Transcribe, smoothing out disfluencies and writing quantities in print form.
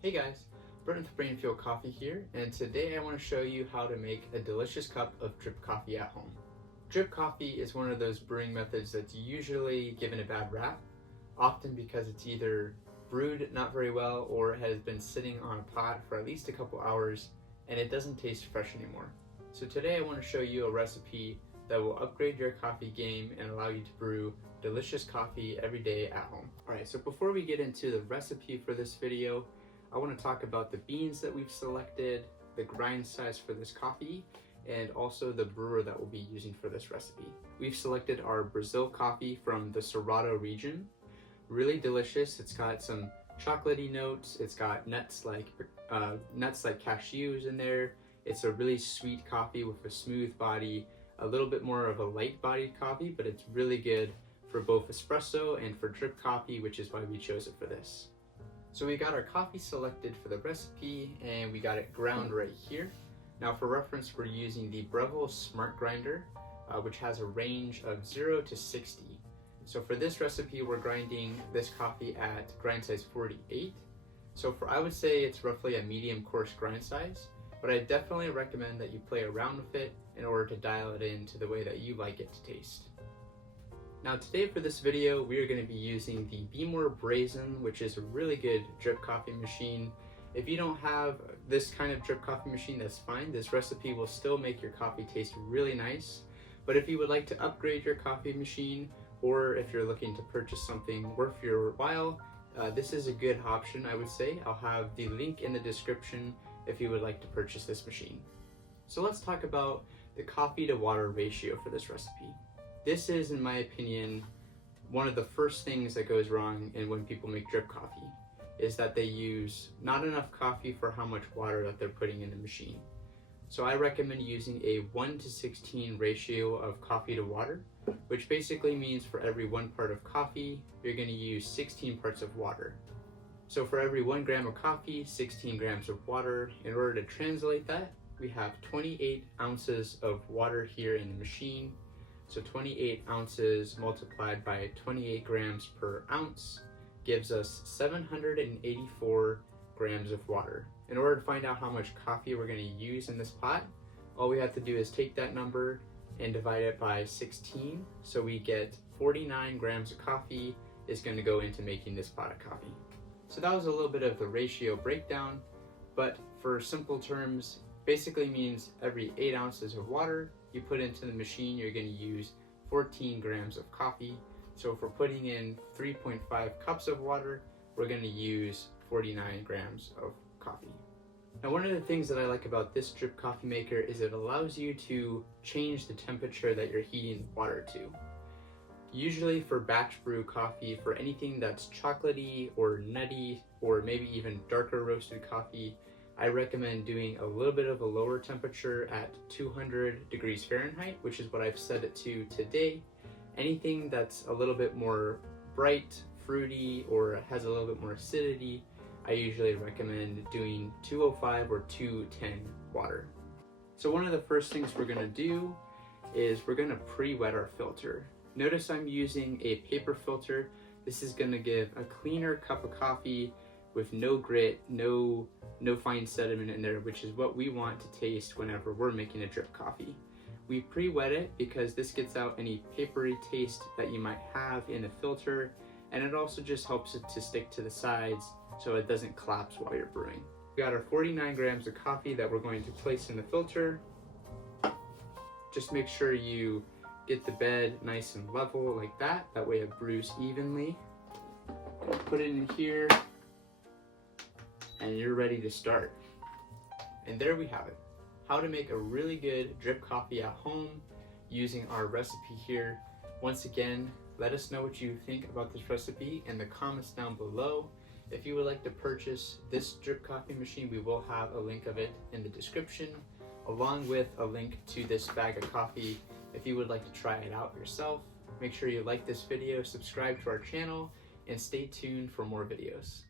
Hey guys, Brent with Brainfuel Coffee here, and today I want to show you how to make a delicious cup of drip coffee at home. Drip coffee is one of those brewing methods that's usually given a bad rap, often because it's either brewed not very well or it has been sitting on a pot for at least a couple hours and it doesn't taste fresh anymore. So today I want to show you a recipe that will upgrade your coffee game and allow you to brew delicious coffee every day at home. Alright, so before we get into the recipe for this video, I want to talk about the beans that we've selected, the grind size for this coffee, and also the brewer that we'll be using for this recipe. We've selected our Brazil coffee from the Cerrado region. Really delicious. It's got some chocolatey notes. It's got nuts like cashews in there. It's a really sweet coffee with a smooth body, a little bit more of a light-bodied coffee, but it's really good for both espresso and for drip coffee, which is why we chose it for this. So we got our coffee selected for the recipe and we got it ground right here. Now for reference, we're using the Breville Smart Grinder, which has a range of 0 to 60. So for this recipe, we're grinding this coffee at grind size 48. So I would say it's roughly a medium coarse grind size, but I definitely recommend that you play around with it in order to dial it in to the way that you like it to taste. Now today for this video, we are going to be using the Behmor Brazen, which is a really good drip coffee machine. If you don't have this kind of drip coffee machine, that's fine. This recipe will still make your coffee taste really nice. But if you would like to upgrade your coffee machine, or if you're looking to purchase something worth your while, this is a good option, I would say. I'll have the link in the description if you would like to purchase this machine. So let's talk about the coffee to water ratio for this recipe. This is, in my opinion, one of the first things that goes wrong when people make drip coffee, is that they use not enough coffee for how much water that they're putting in the machine. So I recommend using a 1 to 16 ratio of coffee to water, which basically means for every 1 part of coffee, you're going to use 16 parts of water. So for every 1 gram of coffee, 16 grams of water. In order to translate that, we have 28 ounces of water here in the machine. So 28 ounces multiplied by 28 grams per ounce gives us 784 grams of water. In order to find out how much coffee we're going to use in this pot, all we have to do is take that number and divide it by 16. So we get 49 grams of coffee is going to go into making this pot of coffee. So that was a little bit of the ratio breakdown, but for simple terms, basically means every 8 ounces of water you put into the machine, you're going to use 14 grams of coffee. So if we're putting in 3.5 cups of water, we're going to use 49 grams of coffee. Now one of the things that I like about this drip coffee maker is it allows you to change the temperature that you're heating water to. Usually for batch brew coffee, for anything that's chocolatey or nutty or maybe even darker roasted coffee, I recommend doing a little bit of a lower temperature at 200 degrees Fahrenheit, which is what I've set it to today. Anything that's a little bit more bright, fruity, or has a little bit more acidity, I usually recommend doing 205 or 210 water. So one of the first things we're going to do is we're going to pre-wet our filter. Notice I'm using a paper filter. This is going to give a cleaner cup of coffee with no grit, no fine sediment in there, which is what we want to taste whenever we're making a drip coffee. We pre-wet it because this gets out any papery taste that you might have in the filter, and it also just helps it to stick to the sides so it doesn't collapse while you're brewing. We got our 49 grams of coffee that we're going to place in the filter. Just make sure you get the bed nice and level like that. That way it brews evenly. Put it in here, and you're ready to start. And there we have it. How to make a really good drip coffee at home using our recipe here. Once again, let us know what you think about this recipe in the comments down below. If you would like to purchase this drip coffee machine, we will have a link of it in the description, along with a link to this bag of coffee if you would like to try it out yourself. Make sure you like this video, subscribe to our channel, and stay tuned for more videos.